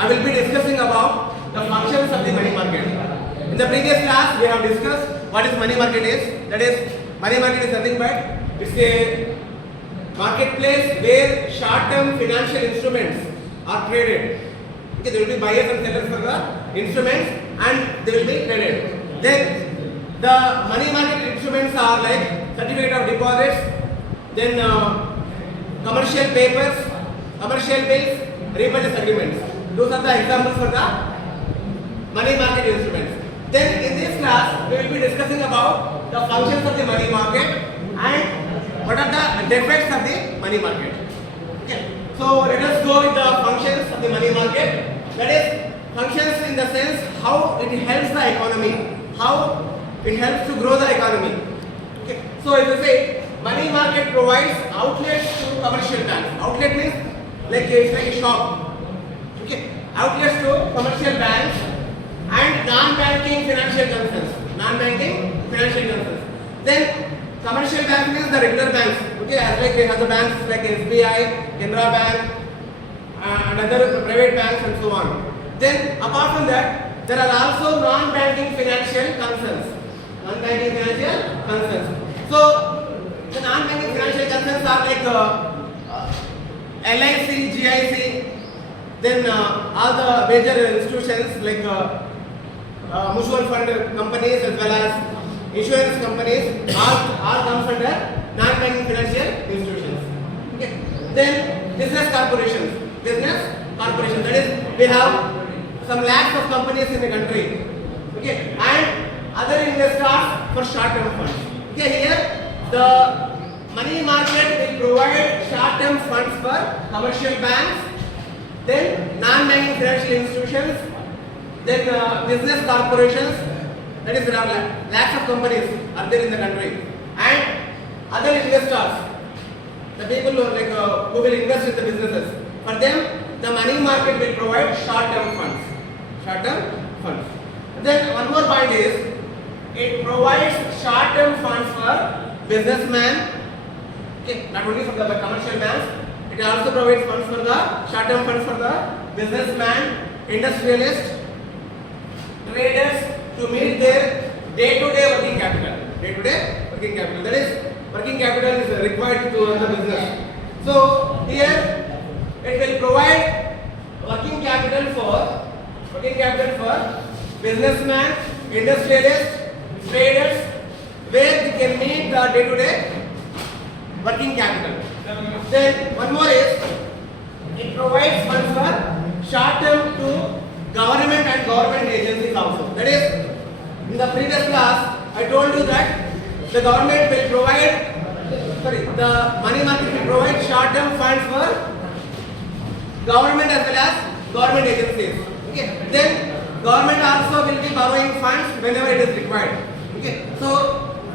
I will be discussing about the functions of the money market. In the previous class, we have discussed what is money market is. That is, money market is nothing but it's a marketplace where short-term financial instruments are traded. Okay, there will be buyers and sellers for the instruments, and they will be traded. Then the money market instruments are like certificate of deposits, then commercial papers, commercial bills, repurchase agreements. Those are the examples for the money market instruments. Then in this class, we will be discussing about the functions of the money market and what are the defects of the money market. Okay. So let us go with the functions of the money market. That is, functions in the sense how it helps the economy, how it helps to grow the economy. Okay. So if you say money market provides outlets to commercial banks. Outlet means like it's like a shop. Okay. Outlets to commercial banks and non-banking financial concerns. Non-banking financial concerns. Then commercial bank means the regular banks. Okay, as like they have the banks like SBI, Canara Bank, and other private banks and so on. Then apart from that, there are also non-banking financial concerns. Non-banking financial concerns. So the non-banking financial concerns are like LIC, GIC, then all the major institutions like mutual fund companies as well as insurance companies all comes under non-banking financial institutions. Okay. Then business corporations. Business corporations. That is, we have some lakhs of companies in the country. Okay. And other investors for short-term funds. Okay. Here the money market will provide short-term funds for commercial banks, then non-banking financial institutions, then business corporations. That is, there are lakhs of companies are there in the country, and other investors, the people who will invest in the businesses. For them, the money market will provide short-term funds. Short-term funds. Then one more point is, it provides short-term funds for businessmen. Okay, not only for the commercial banks, it also provides funds for the short-term funds for the businessman, industrialists, traders to meet their day-to-day working capital. Day-to-day working capital. That is, working capital is required to run the business. So here it will provide working capital for businessmen, industrialists, traders, where they can meet the day-to-day working capital. Then one more is, it provides funds for short-term to government and government agencies also. That is, in the previous class, I told you that the government will provide, the money market will provide short-term funds for government as well as government agencies. Okay. Then government also will be borrowing funds whenever it is required. Okay. So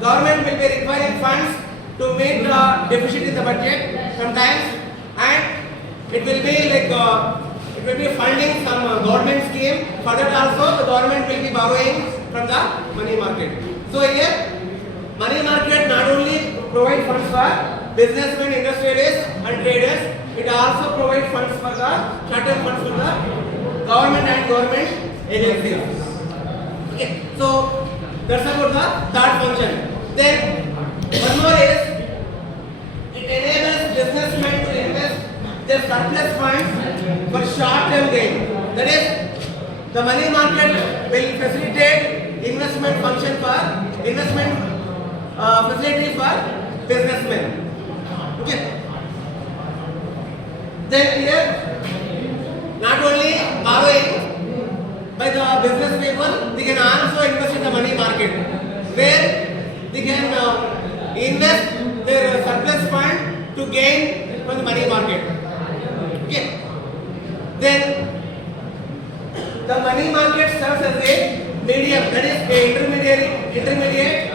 government will be requiring funds to meet the deficit in the budget sometimes, and it will be like it will be funding some government scheme. For that also the government will be borrowing from the money market. So here money market not only provide funds for businessmen, industrialists and traders, it also provides funds for the short-term funds for the government and government agencies. Okay, so that's about the third function. Then one more is, it enables businessmen to invest their surplus funds for short-term gain. That is, the money market will facilitate investment function for investment facility for businessmen. Okay. Then here, not only borrowing by the business people, they can also invest in the money market, where they can invest their surplus fund to gain from the money market. Okay. Then the money market serves as a medium, that is a intermediate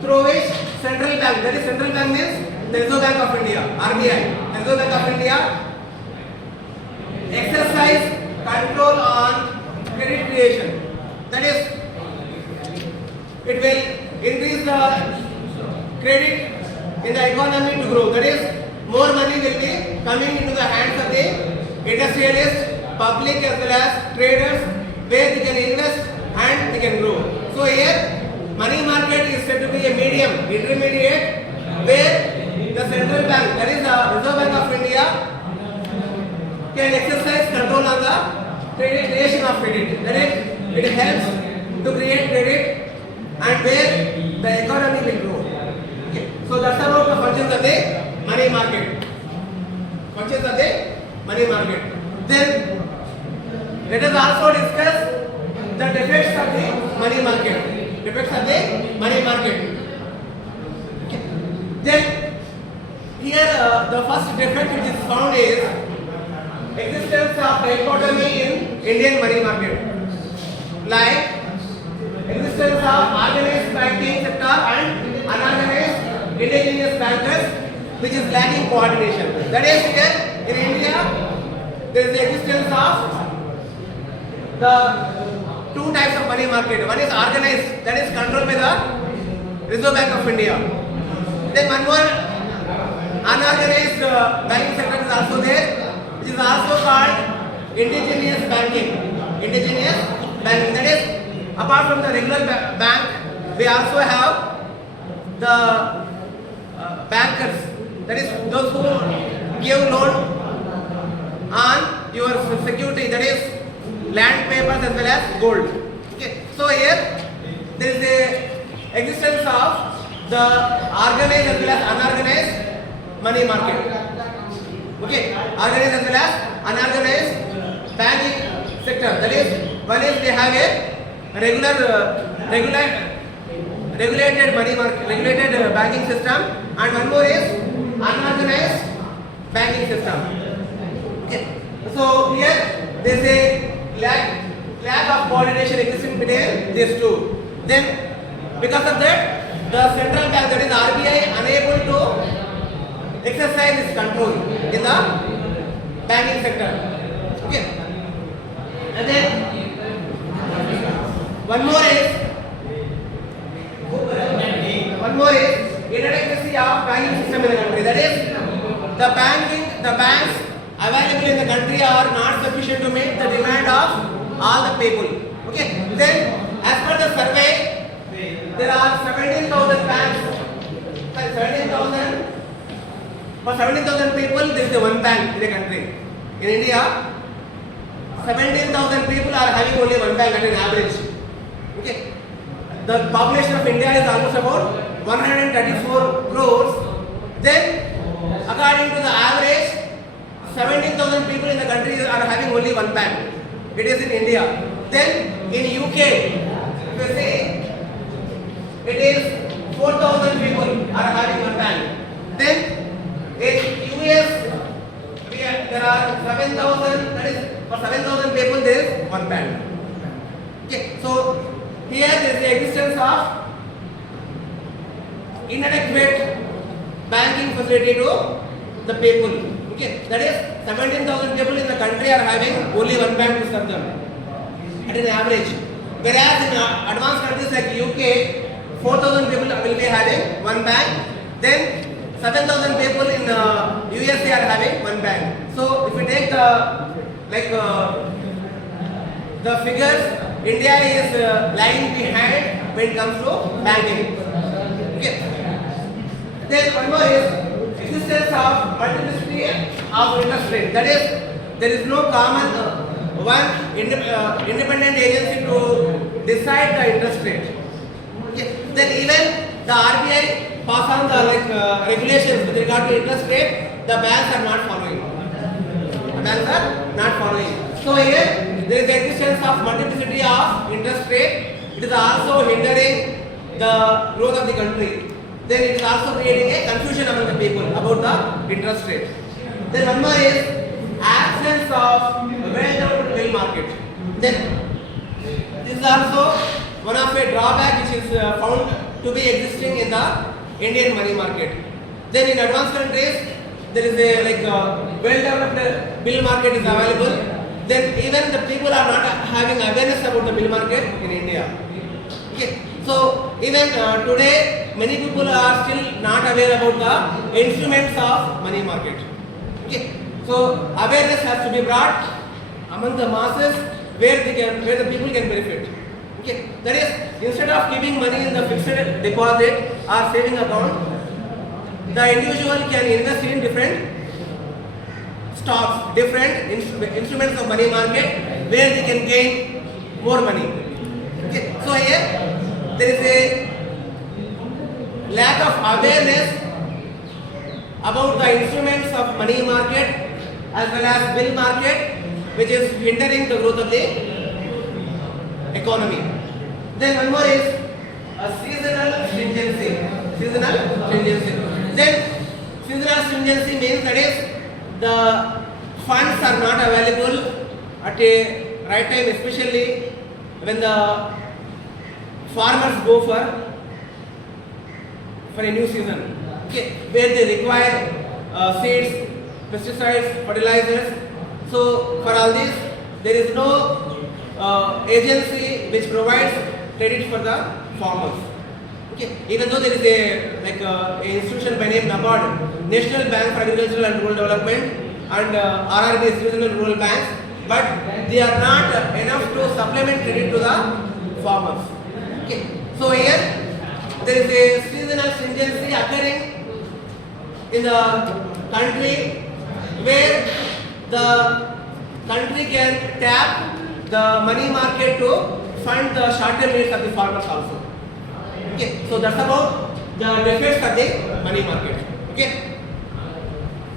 through which central bank, that is central bank means the Reserve Bank of India, RBI, Reserve Bank of India, exercise control on credit creation. That is, it will increase the credit in the economy to grow. That is, more money will be coming into the hands of the industrialists, public as well as traders where they can invest and they can grow. So here money market is said to be a medium, intermediate, where the central bank, that is the Reserve Bank of India, can exercise control on the creation of credit. That is, it helps to create credit and where the economy will grow. Okay. So that's about the functions of the money market. Functions of the money market. Then let us also discuss the defects of the money market. Defects of the money market. Okay. Then here the first defect which is found is existence of dichotomy in Indian money market, like existence of organized banking sector and unorganized indigenous bankers, which is lacking coordination. That is, here in India there is the existence of the two types of money market. One is organized, that is controlled by the Reserve Bank of India. Then one more unorganized banking sector is also there, which is also called indigenous banking. Indigenous banking, that is, apart from the regular bank, we also have the bankers, that is those who give loan on your security, that is land papers as well as gold. Okay. So here there is a existence of the organized as well as unorganized money market. Okay, organized as well as unorganized banking sector. That is, one is they have a regulated money market, regulated banking system, and one more is unorganized banking system. Okay, so here there is a lack of coordination existing between these two. Then because of that, the central bank, that is RBI, unable to exercise its control in the banking sector. Okay, and then one more is inadequacy of banking system in the country. That is, the banks available in the country are not sufficient to meet the demand of all the people. Okay, then as per the survey, there are 17,000 banks. 17,000 for 17,000 people, there is a one bank in the country. In India, 17,000 people are having only one bank at an average. Okay, the population of India is almost about 134 crores. Then, according to the average, 17,000 people in the country are having only one bank. It is in India. Then in UK, if you see, it is 4,000 people are having one bank. Then in US, there are 7,000. That is, for 7,000 people there is one bank. Okay, so here there is the existence of inadequate banking facility to the people. Okay, that is 17,000 people in the country are having only one bank to serve them at an average. Whereas in advanced countries like UK, 4,000 people will be having one bank. Then 7,000 people in USA are having one bank. So if we take the figures, India is lying behind when it comes to banking. Okay. Then one more is existence of multiplicity of interest rate. That is, there is no common independent agency to decide the interest rate. Okay. Then even the RBI pass on the regulations with regard to interest rate, the banks are not following. So here there is the existence of multiplicity of interest rate. It is also hindering the growth of the country. Then it is also creating a confusion among the people about the interest rate. Then one more is absence of well-developed bill market. Then this is also one of a drawback which is found to be existing in the Indian money market. Then in advanced countries, there is a well-developed bill market is available. Then even the people are not having awareness about the bill market in India. Okay. So even today, many people are still not aware about the instruments of money market. Okay. So awareness has to be brought among the masses where the people can benefit. Okay, that is, instead of keeping money in the fixed deposit or saving account, the individual can invest in different stocks, different instruments of money market where they can gain more money. Okay, so here there is a lack of awareness about the instruments of money market as well as bill market, which is hindering the growth of the economy. Then one more is seasonal stringency. Seasonal stringency. Then seasonal stringency means that is the funds are not available at a right time, especially when the farmers go for a new season. Okay, where they require seeds, pesticides, fertilizers. So for all this, there is no agency which provides credit for the farmers. Okay, even though there is a institution by name NABARD, National Bank for Agricultural and Rural Development, and RRBs, Regional Rural Banks, but they are not enough to supplement credit to the farmers. Okay, so here there is a seasonal stringency occurring in the country where the country can tap the money market to fund the short-term needs of the farmers also. Okay, so that's about the effects of the money market. Okay.